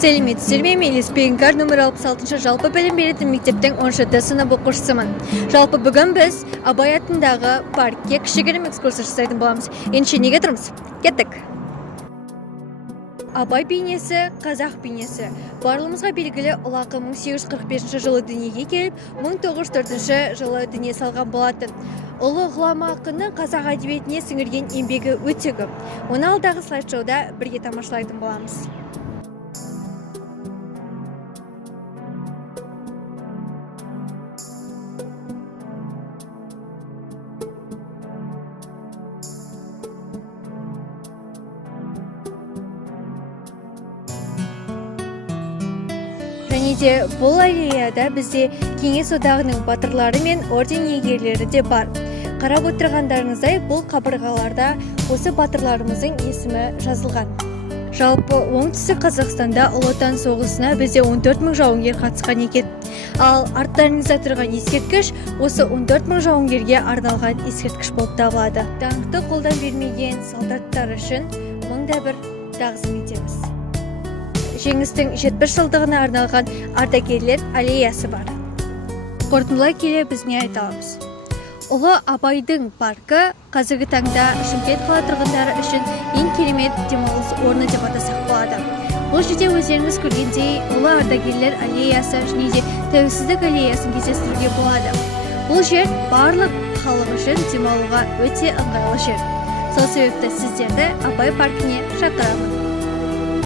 Сәлеметсіздер ме? Мен Еспегінкар нөмір 66 жалпы білім беретін мектептің 10 сынып оқушысымын. Жалпы бүгін біз Абай атындағы паркке кішігірім экскурсия жасайтын боламыз. Ендеше неге тұрмыз? Кеттік. Абай бейнесі қазақ бейнесі. Барлығымызға белгілі ұлы ақын 1845 жылы дүниеге келіп, 1904 жылы дүние салған болатын. Ұлы ғұлама ақынның қазақ әдебиетіне сіңірген еңбегі өте көп. Оны алдағы слайд-шоуда бірге тамашалайтын боламыз. Және де бұл аллеяда бізде Кеңес одағының батырлары мен орден иегерлері де бар. Қарап отырғандарыңыздай, бұл қабырғаларда осы батырларымыздың есімі жазылған. Жалпы оңтүстік Қазақстанда Ұлы Отан соғысына бізде 14 мың жауынгер қатысқан екен. Ал арттарыңызда тұрған ескерткіш осы 14 мың жауынгерге арналған ескерткіш болып табылады. Даңқты қолдан бермеген солдаттар үшін мыңда бір тағзым етеміз. Жеңістің 70 жылдығына арналған ардагерлер аллеясы бар. Қорытындылай келе біз не айта аламыз? Ұлы Абайдың паркі қазіргі таңда Шымкент қала тұрғындары үшін ең керемет демалыс орны деп атасақ болады. Бұл жерде өздеріңіз көргендей ұлы ардагерлер аллеясы және де тәуелсіздік аллеясын кездестіруге болады. Бұл жер барлық халық үшін демалуға өте ыңғайлы жер. Сол себепті сіздерді Абай паркіне шақырамын.